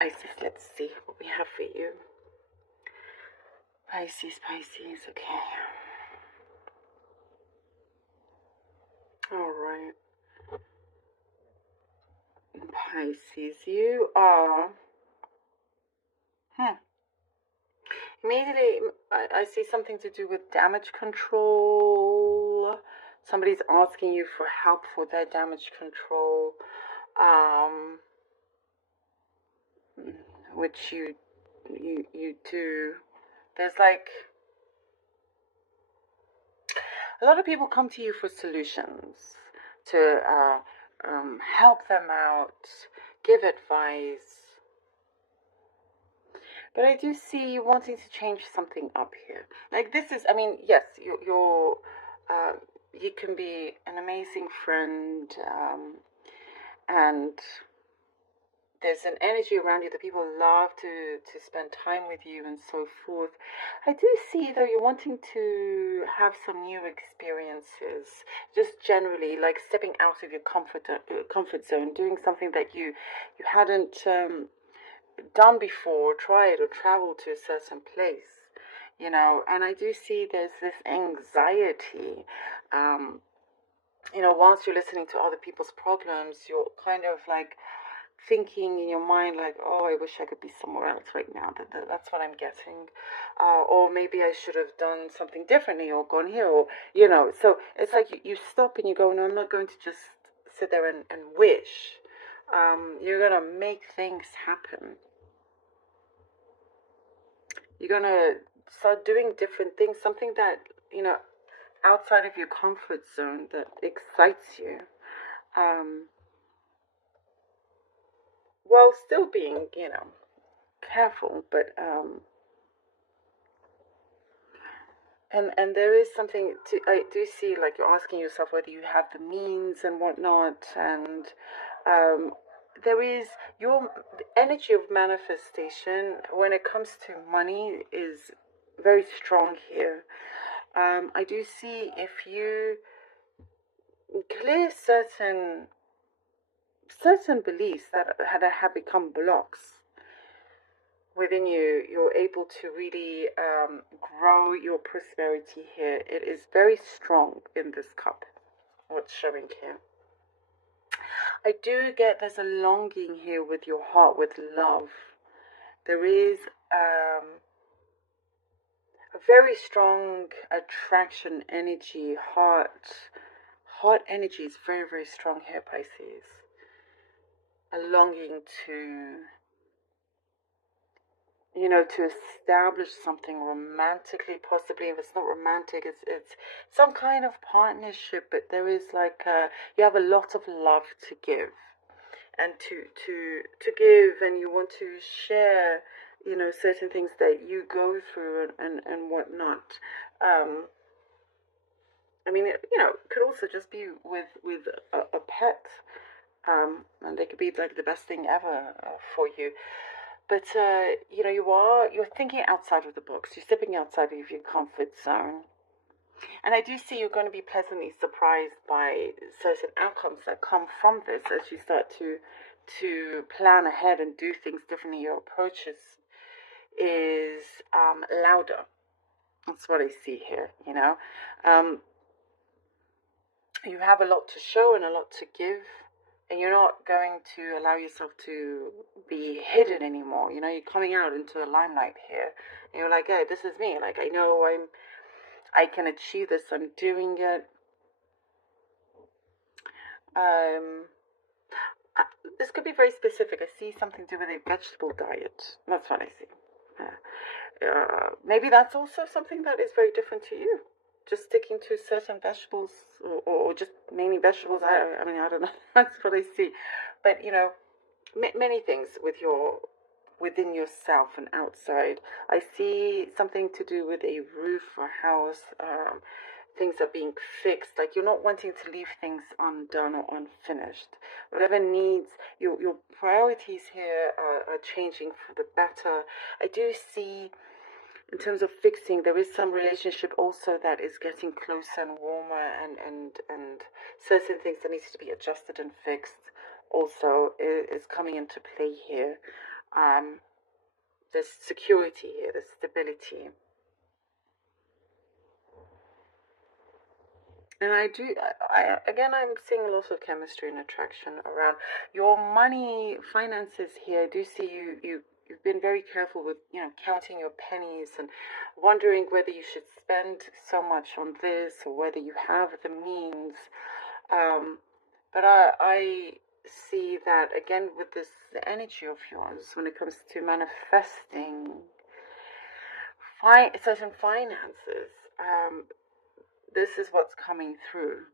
Pisces, let's see what we have for you. Pisces, okay. All right. Pisces, you are... Immediately, I see something to do with damage control. Somebody's asking you for help for their damage control. Which you do. There's like a lot of people come to you for solutions, to help them out, give advice. But I do see you wanting to change something up here. Like this is, I mean, yes, you can be an amazing friend, and there's an energy around you that people love to spend time with you and so forth. I do see, though, you're wanting to have some new experiences, just generally, like stepping out of your comfort zone, doing something that you hadn't done before, tried or traveled to a certain place, you know. And I do see there's this anxiety. You know, whilst you're listening to other people's problems, you're kind of like thinking in your mind like, oh, I wish I could be somewhere else right now. That's what I'm getting. Or maybe I should have done something differently or gone here, or, you know. So it's like you stop and you go, no, I'm not going to just sit there and wish. You're going to make things happen. You're going to start doing different things, something that, you know, outside of your comfort zone that excites you. While still being, you know, careful, but and there is something to, I do see, like you're asking yourself whether you have the means and whatnot, and there is your energy of manifestation when it comes to money is very strong here. I do see if you clear certain beliefs that have become blocks within you, you're able to really grow your prosperity here. It is very strong in this cup, what's showing here. I do get there's a longing here with your heart, with love. There is a very strong attraction energy, heart energy is very, very strong here, Pisces. A longing to, you know, to establish something romantically, possibly. If it's not romantic, it's some kind of partnership, but there is like you have a lot of love to give, and to give, and you want to share, you know, certain things that you go through and whatnot. I mean, it, you know, it could also just be with a pet, and they could be like the best thing ever for you. But you know, you're thinking outside of the box. You're stepping outside of your comfort zone, and I do see you're going to be pleasantly surprised by certain outcomes that come from this as you start to plan ahead and do things differently. Your approach is louder. That's what I see here. You know, you have a lot to show and a lot to give, and you're not going to allow yourself to be hidden anymore. You know, you're coming out into the limelight here, and you're like, hey, this is me. Like, I know I can achieve this. I'm doing it. This could be very specific. I see something to do with a vegetable diet. That's what I see. Maybe that's also something that is very different to you. Just sticking to certain vegetables, or just mainly vegetables. I mean, I don't know. That's what I see. But you know, many things within yourself and outside. I see something to do with a roof or house. Things are being fixed. Like you're not wanting to leave things undone or unfinished. Whatever needs, your priorities here are changing for the better. I do see, in terms of fixing, there is some relationship also that is getting closer and warmer, and certain things that needs to be adjusted and fixed also is coming into play here. There's security here, there's stability. And I'm seeing a lot of chemistry and attraction around your money, finances here. I do see you've been very careful with, counting your pennies and wondering whether you should spend so much on this or whether you have the means. Um, but I see that again with this energy of yours when it comes to manifesting certain finances. This is what's coming through.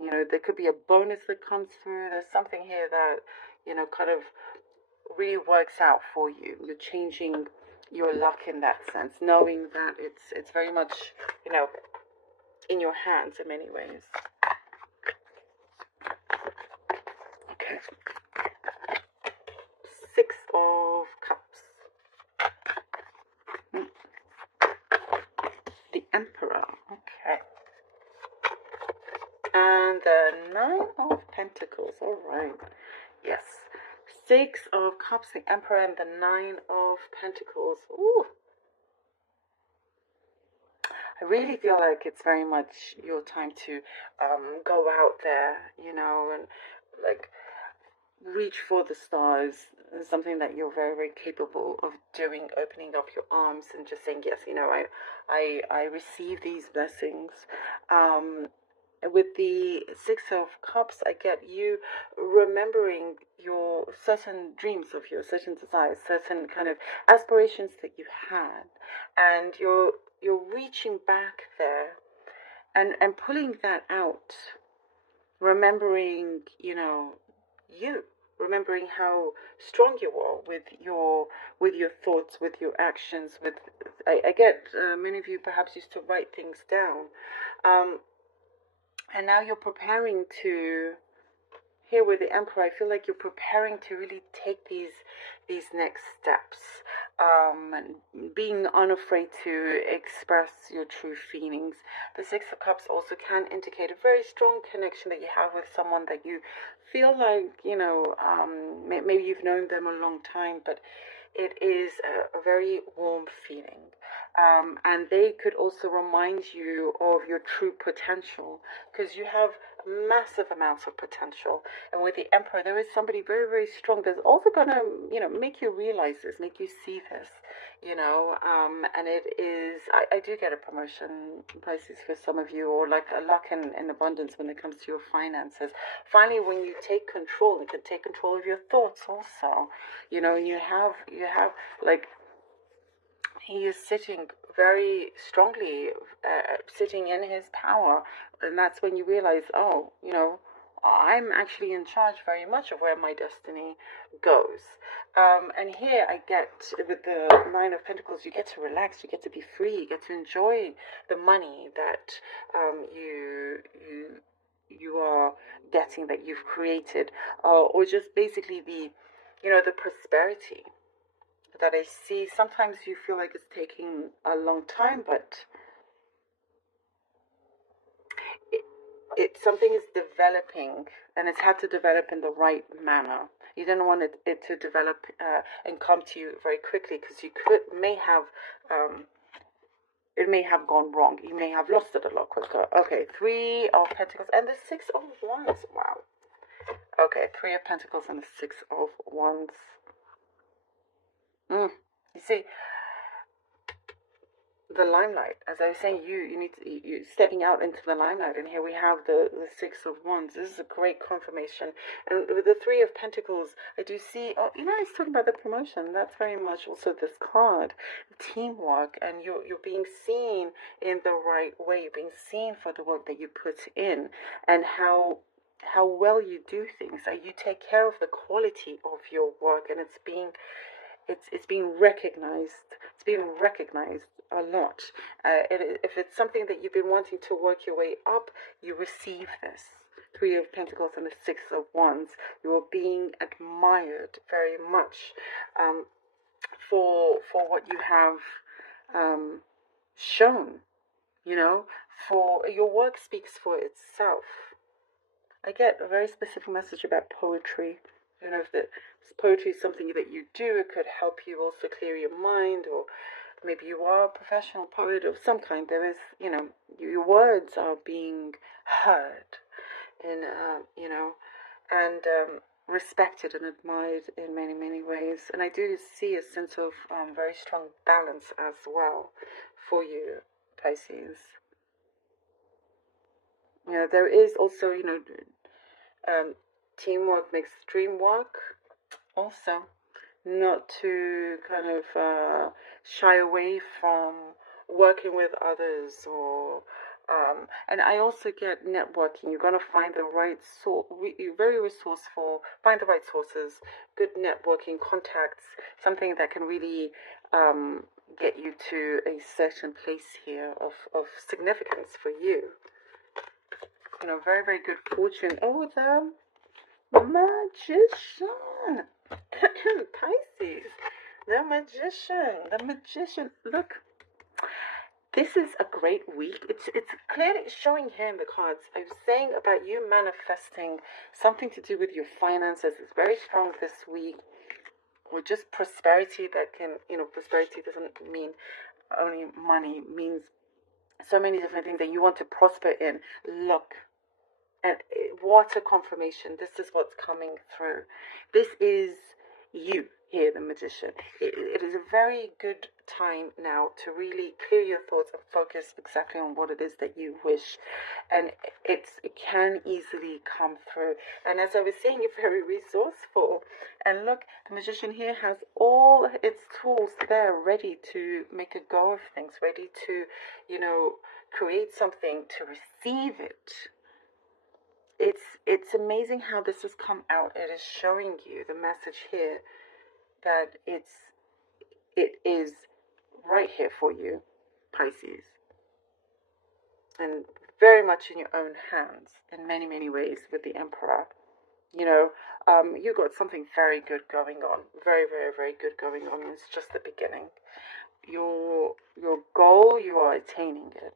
There could be a bonus that comes through. There's something here that, kind of really works out for you. You're changing your luck in that sense, knowing that it's very much, in your hands in many ways. Okay. Six of Cups. The Emperor. Okay. And the Nine of Pentacles. All right. Yes. Six of Cups, the Emperor, and the Nine of Pentacles. Ooh. I really feel like it's very much your time to go out there, and like reach for the stars. Something that you're very, very capable of doing, opening up your arms and just saying, yes, I receive these blessings. With the Six of Cups, I get you remembering your certain dreams of your certain desires, certain kind of aspirations that you had, and you're reaching back there and pulling that out, remembering, remembering how strong you are with your thoughts, with your actions. I get many of you perhaps used to write things down. And now you're preparing to, here with the Emperor, I feel like you're preparing to really take these next steps, and being unafraid to express your true feelings. The Six of Cups also can indicate a very strong connection that you have with someone that you feel like, maybe you've known them a long time, but it is a very warm feeling. And they could also remind you of your true potential, because you have massive amounts of potential. And with the Emperor, there is somebody very, very strong that's also going to, make you realize this, make you see this, and it is, I do get a promotion, Pisces, for some of you, or like a luck and abundance when it comes to your finances. Finally, when you take control, you can take control of your thoughts also, and you have like, he is sitting very strongly, sitting in his power, and that's when you realize, oh, I'm actually in charge very much of where my destiny goes. And here I get, with the Nine of Pentacles, you get to relax, you get to be free, you get to enjoy the money that you are getting, that you've created, or just basically the prosperity that I see. Sometimes you feel like it's taking a long time, but something is developing, and it's had to develop in the right manner. You don't want it to develop and come to you very quickly, because you may have it may have gone wrong. You may have lost it a lot quicker. Okay, Three of Pentacles and the Six of Wands. Wow. Okay, Three of Pentacles and the Six of Wands. You see, the limelight, as I was saying, you stepping out into the limelight, and here we have the Six of Wands. This is a great confirmation. And with the Three of Pentacles, I do see, I was talking about the promotion. That's very much also this card, teamwork, and you're being seen in the right way. You're being seen for the work that you put in, and how well you do things. You take care of the quality of your work, and it's being recognized. It's being recognized a lot. If it's something that you've been wanting to work your way up, you receive this. Three of Pentacles and the Six of Wands. You are being admired very much for what you have shown. For your work speaks for itself. I get a very specific message about poetry. I don't know if poetry is something that you do. It could help you also clear your mind, or maybe you are a professional poet of some kind. There is, your words are being heard in, and respected and admired in many, many ways. And I do see a sense of very strong balance as well for you, Pisces. There is also, teamwork makes dream work also. Not to kind of shy away from working with others, or and I also get networking. You're going to find the right source. You're very resourceful. Find the right sources, good networking contacts, something that can really get you to a certain place here of significance for you. Very, very good fortune. Oh, the magician. Pisces. The magician. Look, this is a great week. It's clearly showing here in the cards. I was saying about you manifesting something to do with your finances. It's very strong this week. Or just prosperity that can, prosperity doesn't mean only money. It means so many different things that you want to prosper in. Look. And what a confirmation. This is what's coming through. This is you here, the magician. It is a very good time now to really clear your thoughts and focus exactly on what it is that you wish. And it can easily come through. And as I was saying, you're very resourceful. And look, the magician here has all its tools there ready to make a go of things, ready to, create something, to receive it. It's amazing how this has come out. It is showing you the message here that it is right here for you, Pisces, and very much in your own hands in many, many ways with the Emperor. You got something very good going on, very, very, very good going on. It's just the beginning. Your goal, you are attaining it.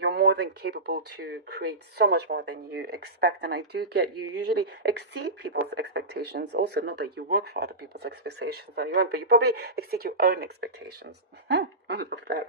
You're more than capable to create so much more than you expect. And I do get you usually exceed people's expectations. Also, not that you work for other people's expectations on your own, but you probably exceed your own expectations. I love that.